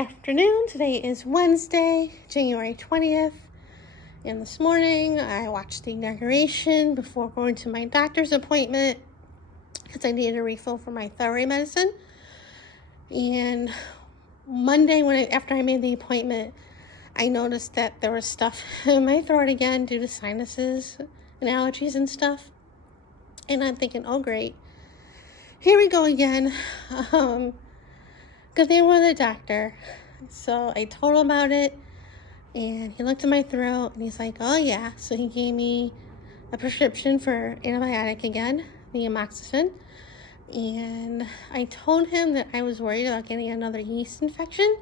afternoon. Today is Wednesday, January 20th. And this morning I watched the inauguration before going to my doctor's appointment because I needed a refill for my thyroid medicine. And Monday, after I made the appointment, I noticed that there was stuff in my throat again due to sinuses and allergies and stuff. And I'm thinking, oh great, here we go again. Because they were the doctor. So I told him about it, and he looked at my throat and he's like, oh yeah. So he gave me a prescription for antibiotic again, the amoxicillin. And I told him that I was worried about getting another yeast infection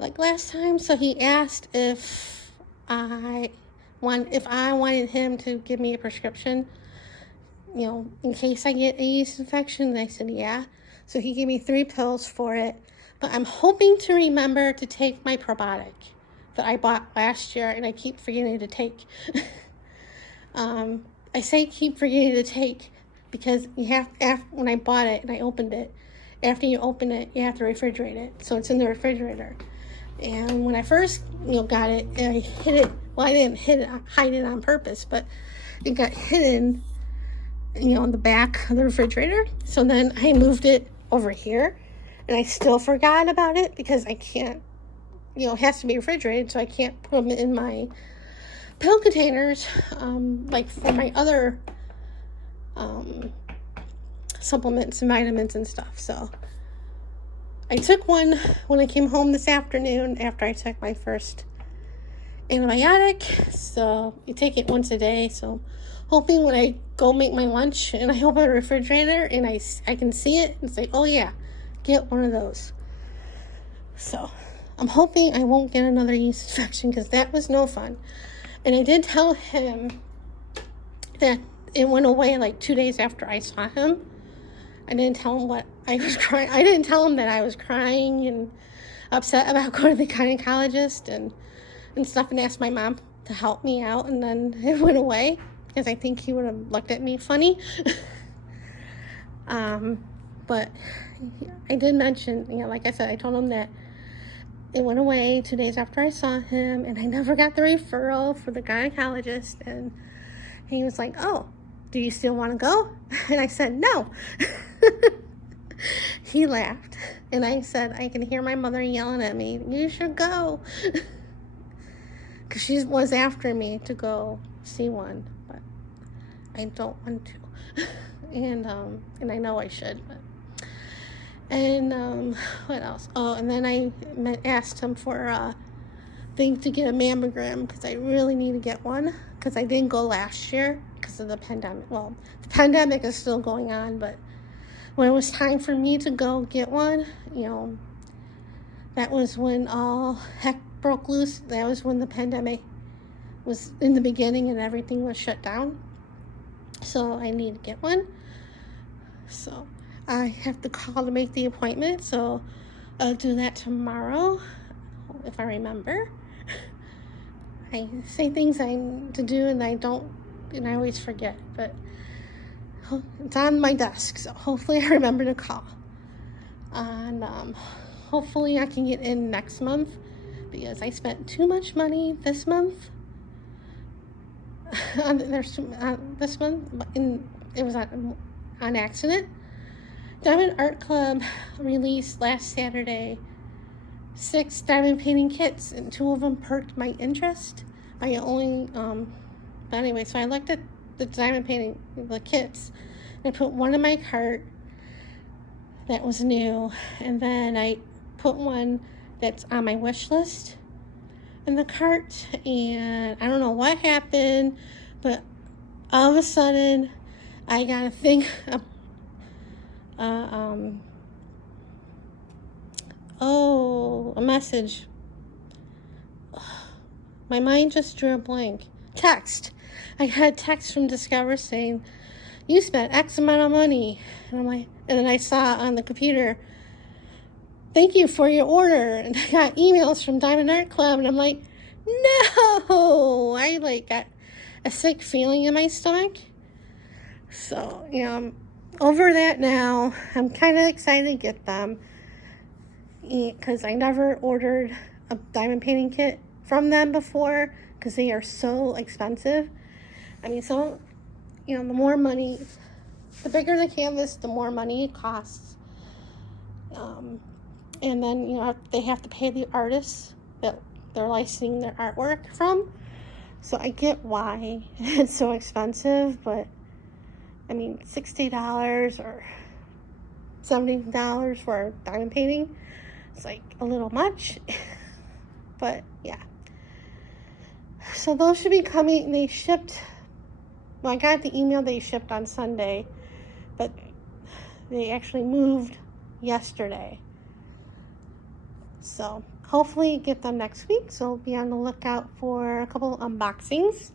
like last time. So he asked if I wanted him to give me a prescription, in case I get a yeast infection. And I said, yeah. So he gave me 3 pills for it. But I'm hoping to remember to take my probiotic that I bought last year and I keep forgetting to take. I say keep forgetting to take because when I bought it and I opened it, after you open it, you have to refrigerate it. So it's in the refrigerator. And when I first, got it, I hid it. Well, I didn't hide it on purpose, but it got hidden, in the back of the refrigerator. So then I moved it over here, and I still forgot about it because I can't, it has to be refrigerated, so I can't put them in my pill containers, like for my other supplements and vitamins and stuff. So I took one when I came home this afternoon after I took my first antibiotic. So you take it once a day. So hoping when I go make my lunch and I open the refrigerator and I can see it and say, oh yeah, get one of those. So I'm hoping I won't get another yeast infection because that was no fun. And I did tell him that it went away like 2 days after I saw him. I didn't tell him what I was crying. I didn't tell him that I was crying and upset about going to the gynecologist and stuff, and asked my mom to help me out, and then it went away because I think he would have looked at me funny. But I did mention, like I said, I told him that it went away 2 days after I saw him, and I never got the referral for the gynecologist. And he was like, oh, do you still want to go? And I said, no. He laughed, and I said, I can hear my mother yelling at me, you should go. Because she was after me to go see one, but I don't want to. And I know I should, but. And what else? Oh, and then I asked him for a thing to get a mammogram because I really need to get one because I didn't go last year because of the pandemic. Well, the pandemic is still going on, but when it was time for me to go get one, that was when all heck broke loose. That was when the pandemic was in the beginning and everything was shut down. So I need to get one. So I have to call to make the appointment, so I'll do that tomorrow, if I remember. I say things I need to do and I don't, and I always forget, but it's on my desk, so hopefully I remember to call. And hopefully I can get in next month because I spent too much money this month. This month, it was on accident. Diamond Art Club released last Saturday 6 diamond painting kits, and 2 of them perked my interest. I only, but anyway, so I looked at the diamond painting, the kits, and I put one in my cart that was new, and then I put one that's on my wish list in the cart, and I don't know what happened, but all of a sudden, I got a thing, a message. My mind just drew a blank. Text. I had text from Discover saying, you spent X amount of money. And I'm like, and then I saw on the computer, thank you for your order. And I got emails from Diamond Art Club, and I'm like, no. I got a sick feeling in my stomach. So, I'm over that now. I'm kind of excited to get them. because I never ordered a diamond painting kit from them before because they are so expensive. I mean, so, the more money, the bigger the canvas, the more money it costs. And then, they have to pay the artists that they're licensing their artwork from. So I get why it's so expensive, but I mean, $60 or $70 for a diamond painting, it's like a little much. But yeah. So those should be coming. They shipped, well, I got the email they shipped on Sunday, but they actually moved yesterday. So hopefully get them next week. So be on the lookout for a couple unboxings.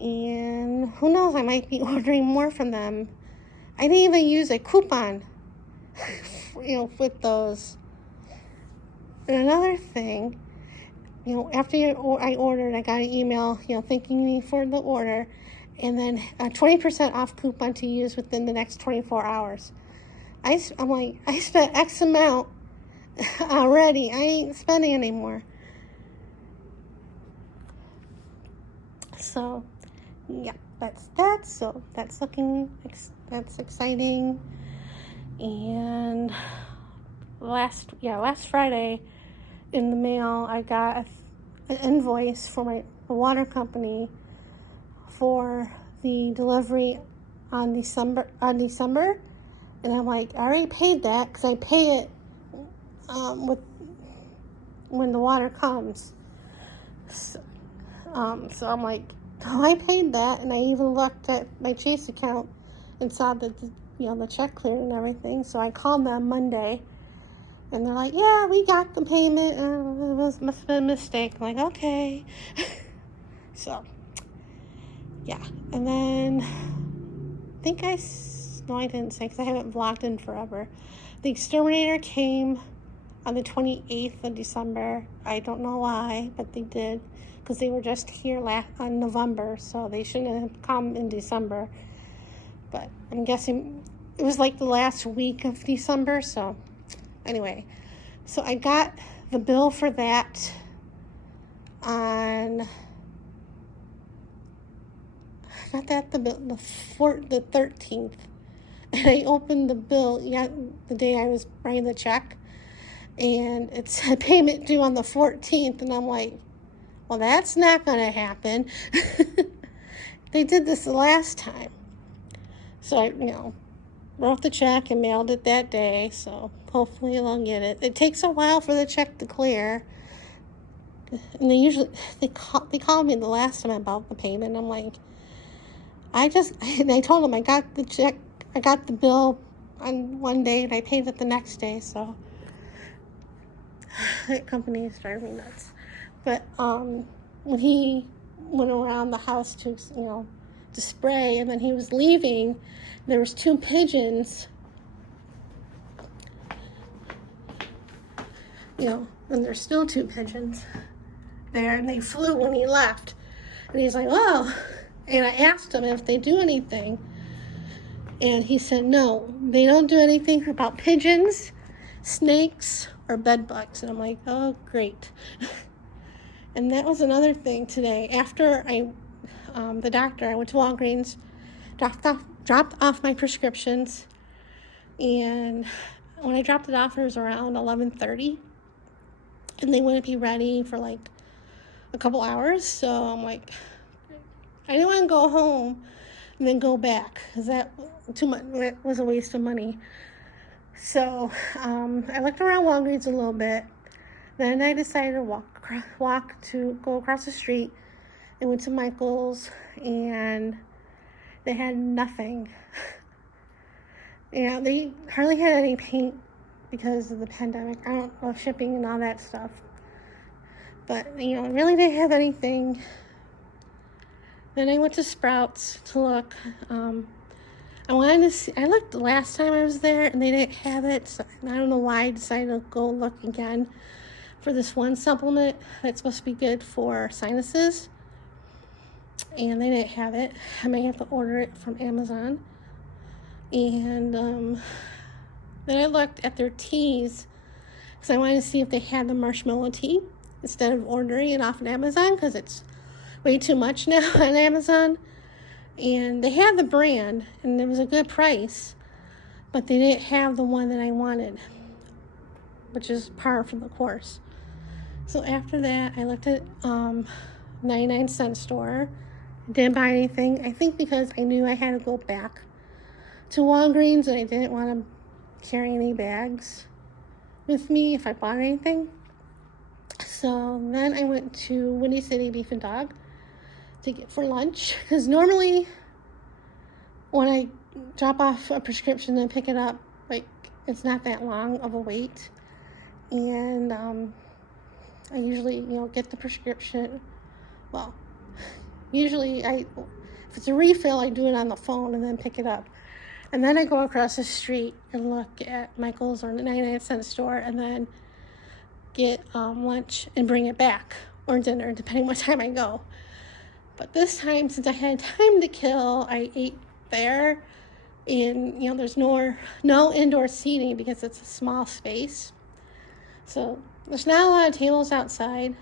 And who knows, I might be ordering more from them. I didn't even use a coupon, with those. And another thing, after I ordered, I got an email, thanking me for the order, and then a 20% off coupon to use within the next 24 hours. I'm like, I spent X amount already. I ain't spending anymore. So, yeah, that's that. So that's that's exciting. And last Friday in the mail, I got an invoice for the water company for the delivery on December, and I'm like, I already paid that because I pay it when the water comes. So I'm like, oh, I paid that, and I even looked at my Chase account and saw that the check cleared and everything. So I called them Monday, and they're like, yeah, we got the payment. Must have been a mistake. I'm like, okay. So yeah, and then I didn't say because I haven't vlogged in forever. The Exterminator came on the 28th of December. I don't know why, but they did, because they were just here on November, so they shouldn't have come in December. But I'm guessing it was like the last week of December, so anyway. So I got the bill for that on... the 13th. And I opened the bill the day I was writing the check, and it said payment due on the 14th, and I'm like, well, that's not going to happen. They did this the last time. So I, wrote the check and mailed it that day, so hopefully they'll get it. It takes a while for the check to clear. And they called me the last time about the payment. I'm like, I told them I got the check, I got the bill on one day, and I paid it the next day, so that company is driving me nuts. But when he went around the house to spray, and then he was leaving, there was 2 pigeons, and there's still 2 pigeons there, and they flew when he left. And he's like, oh. And I asked him if they do anything, and he said no, they don't do anything about pigeons, snakes, or bed bugs. And I'm like, oh, great. And that was another thing today. After the doctor, I went to Walgreens, dropped off my prescriptions, and when I dropped it off, it was around 11:30, and they wouldn't be ready for like a couple hours. So I'm like, I didn't want to go home and then go back, because that was a waste of money. So I looked around Walgreens a little bit. Then I decided to go across the street, and went to Michael's, and they had nothing. They hardly had any paint because of the pandemic. I don't know, shipping and all that stuff. But really didn't have anything. Then I went to Sprouts to look. I wanted to see. I looked the last time I was there, and they didn't have it. So I don't know why I decided to go look again for this one supplement that's supposed to be good for sinuses, and they didn't have it. I may have to order it from Amazon. And then I looked at their teas, because I wanted to see if they had the marshmallow tea instead of ordering it off of Amazon, because it's way too much now on Amazon. And they had the brand, and it was a good price, but they didn't have the one that I wanted, which is par for the course. So after that, I looked at 99-cent store. Didn't buy anything. I think because I knew I had to go back to Walgreens, and I didn't want to carry any bags with me if I bought anything. So then I went to Windy City Beef and Dog to get for lunch, because normally when I drop off a prescription and pick it up, like, it's not that long of a wait, and I usually, get the prescription. Well, usually if it's a refill, I do it on the phone and then pick it up, and then I go across the street and look at Michael's or the 99-cent store, and then get lunch and bring it back, or dinner, depending what time I go. But this time, since I had time to kill, I ate there. And, there's no indoor seating because it's a small space. So there's not a lot of tables outside.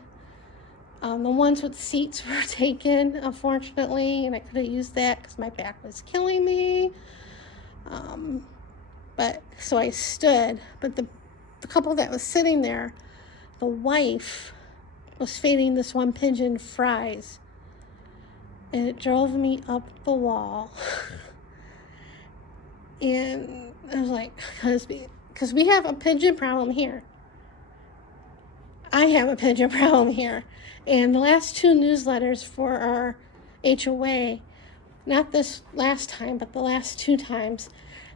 The ones with seats were taken, unfortunately, and I could have used that because my back was killing me. So I stood. But the couple that was sitting there, the wife was feeding this one pigeon fries. And it drove me up the wall. And I was like, because we have a pigeon problem here. I have a pigeon problem here. And the last 2 newsletters for our HOA, not this last time, but the last 2 times,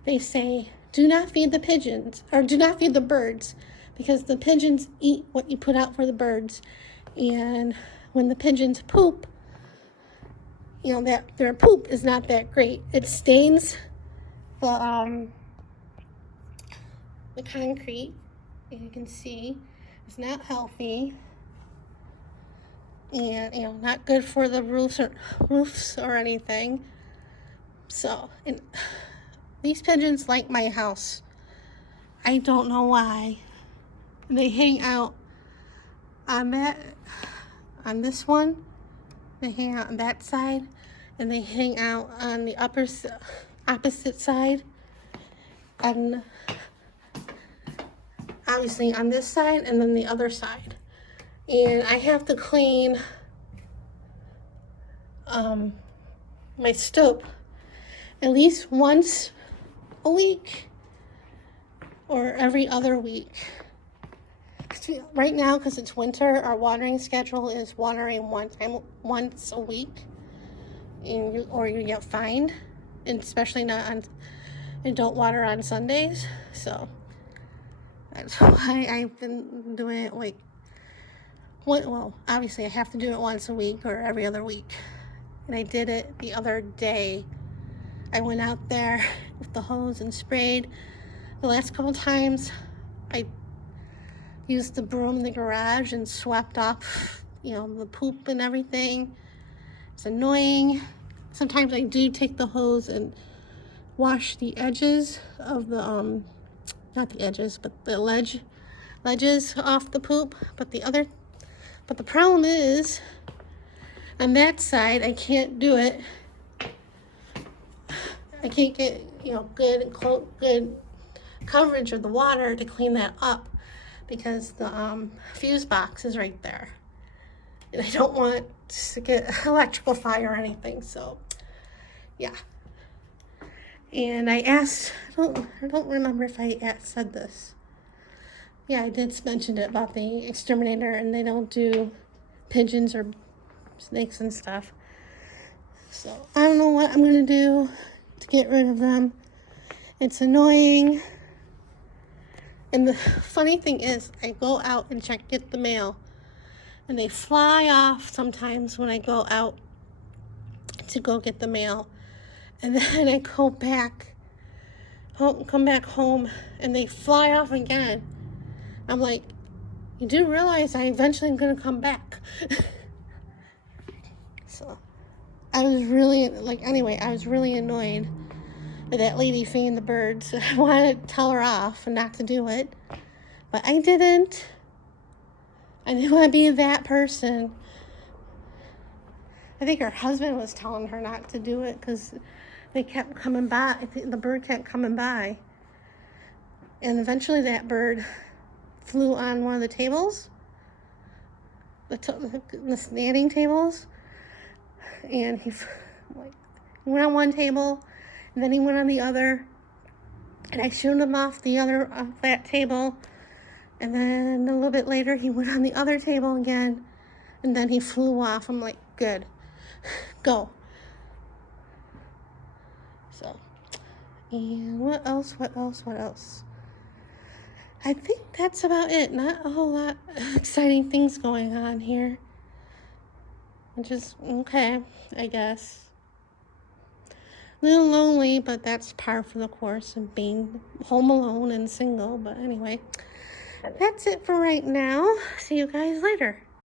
they say, do not feed the pigeons, or do not feed the birds, because the pigeons eat what you put out for the birds. And when the pigeons poop, that their poop is not that great. It stains the concrete, as you can see. It's not healthy, and not good for the roofs or anything. So, and these pigeons like my house. I don't know why. They hang out on this one. They hang out on that side, and they hang out on the opposite side, and obviously on this side, and then the other side. And I have to clean my stoop at least once a week or every other week. Right now, because it's winter, our watering schedule is watering once a week, or you get fined, and especially and don't water on Sundays. So that's why I've been doing it obviously I have to do it once a week or every other week. And I did it the other day. I went out there with the hose and sprayed. The last couple times, I used the broom in the garage and swept off, the poop and everything. It's annoying. Sometimes I do take the hose and wash the edges of the, not the edges, but the ledges off the poop. But the problem is, on that side, I can't do it. I can't get, good coverage of the water to clean that up, because the fuse box is right there, and I don't want to get electrical fire or anything. So yeah. And I asked, I don't remember if I said this. Yeah, I did mention it about the exterminator, and they don't do pigeons or snakes and stuff. So I don't know what I'm gonna do to get rid of them. It's annoying. And the funny thing is, I go out and get the mail, and they fly off sometimes when I go out to go get the mail. And then I come back home, and they fly off again. I'm like, you do realize I eventually am going to come back. So I was really annoyed at that lady feeding the birds. I wanted to tell her off and not to do it, But I didn't. I didn't want to be that person. I think her husband was telling her not to do it because they kept coming by. The bird kept coming by. And eventually that bird flew on one of the tables, the standing tables. And he went on one table, and then he went on the other. And I shooed him off that table. And then a little bit later, he went on the other table again. And then he flew off. I'm like, good. Go. So, and what else? I think that's about it. Not a whole lot of exciting things going on here. Just, okay, I guess. A little lonely, but that's par for the course of being home alone and single. But anyway, that's it for right now. See you guys later.